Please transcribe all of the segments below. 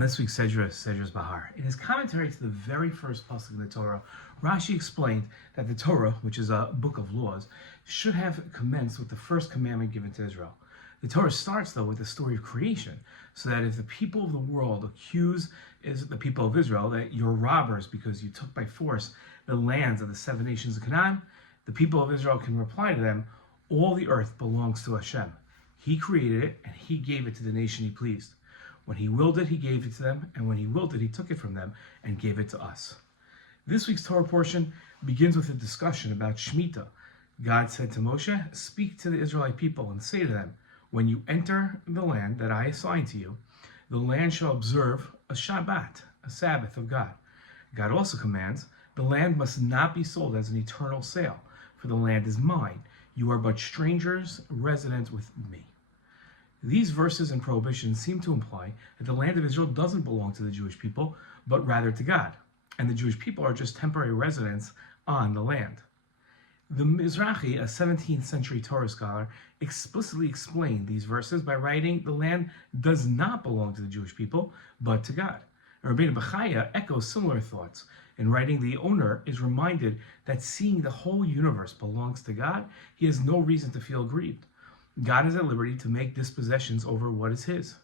this week's Sedra Behar. In his commentary to the very first pasuk of the Torah, Rashi explained that the Torah, which is a book of laws, should have commenced with the first commandment given to Israel. The Torah starts, though, with the story of creation, so that if the people of the world accuse the people of Israel that you're robbers because you took by force the lands of the 7 nations of Canaan, the people of Israel can reply to them, all the earth belongs to Hashem. He created it, and he gave it to the nation he pleased. When he willed it, he gave it to them, and when he willed it, he took it from them and gave it to us. This week's Torah portion begins with a discussion about Shemitah. God said to Moshe, "Speak to the Israelite people and say to them, when you enter the land that I assign to you, the land shall observe a Shabbat, a Sabbath of God." God also commands, "The land must not be sold as an eternal sale, for the land is mine. You are but strangers, residents with me." These verses and prohibitions seem to imply that the land of Israel doesn't belong to the Jewish people, but rather to God, and the Jewish people are just temporary residents on the land. The Mizrahi, a 17th century Torah scholar, explicitly explained these verses by writing, "The land does not belong to the Jewish people, but to God." Rabbeinu Bechaya echoes similar thoughts. In writing, the owner is reminded that seeing the whole universe belongs to God, he has no reason to feel grieved. God is at liberty to make dispossessions over what is his.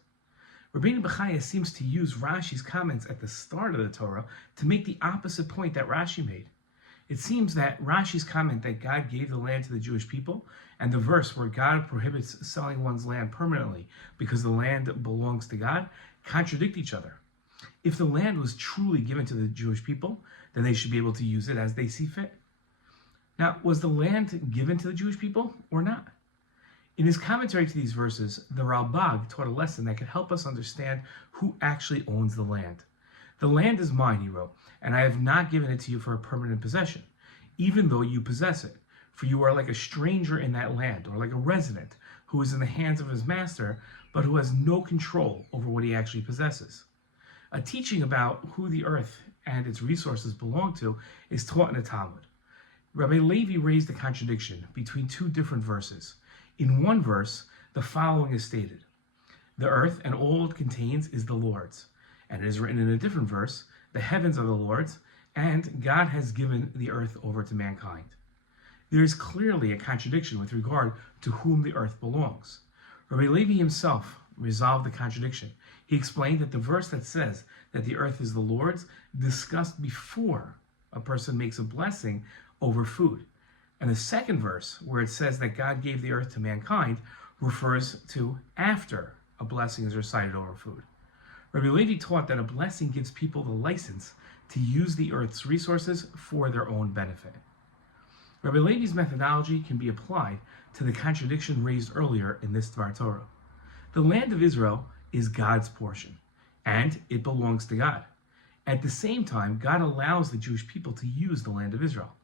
Rabbeinu Bechaya seems to use Rashi's comments at the start of the Torah to make the opposite point that Rashi made. It seems that Rashi's comment that God gave the land to the Jewish people and the verse where God prohibits selling one's land permanently because the land belongs to God contradict each other. If the land was truly given to the Jewish people, then they should be able to use it as they see fit. Now, was the land given to the Jewish people or not? In his commentary to these verses, the Ralbag taught a lesson that could help us understand who actually owns the land. "The land is mine," he wrote, "and I have not given it to you for a permanent possession, even though you possess it. For you are like a stranger in that land, or like a resident who is in the hands of his master, but who has no control over what he actually possesses." A teaching about who the earth and its resources belong to is taught in the Talmud. Rabbi Levi raised a contradiction between two different verses. In one verse, the following is stated: "The earth and all it contains is the Lord's." And it is written in a different verse, "The heavens are the Lord's, and God has given the earth over to mankind." There is clearly a contradiction with regard to whom the earth belongs. Rabbi Levi himself resolved the contradiction. He explained that the verse that says that the earth is the Lord's discussed before a person makes a blessing over food. And the second verse, where it says that God gave the earth to mankind, refers to after a blessing is recited over food. Rabbi Levi taught that a blessing gives people the license to use the earth's resources for their own benefit. Rabbi Levi's methodology can be applied to the contradiction raised earlier in this Dvar Torah. The land of Israel is God's portion, and it belongs to God. At the same time, God allows the Jewish people to use the land of Israel.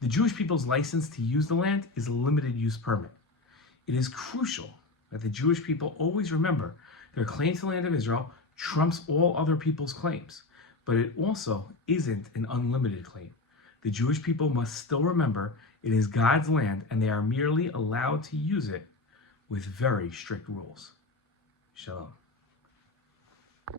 The Jewish people's license to use the land is a limited use permit. It is crucial that the Jewish people always remember their claim to the land of Israel trumps all other people's claims, but it also isn't an unlimited claim. The Jewish people must still remember it is God's land and they are merely allowed to use it with very strict rules. Shalom.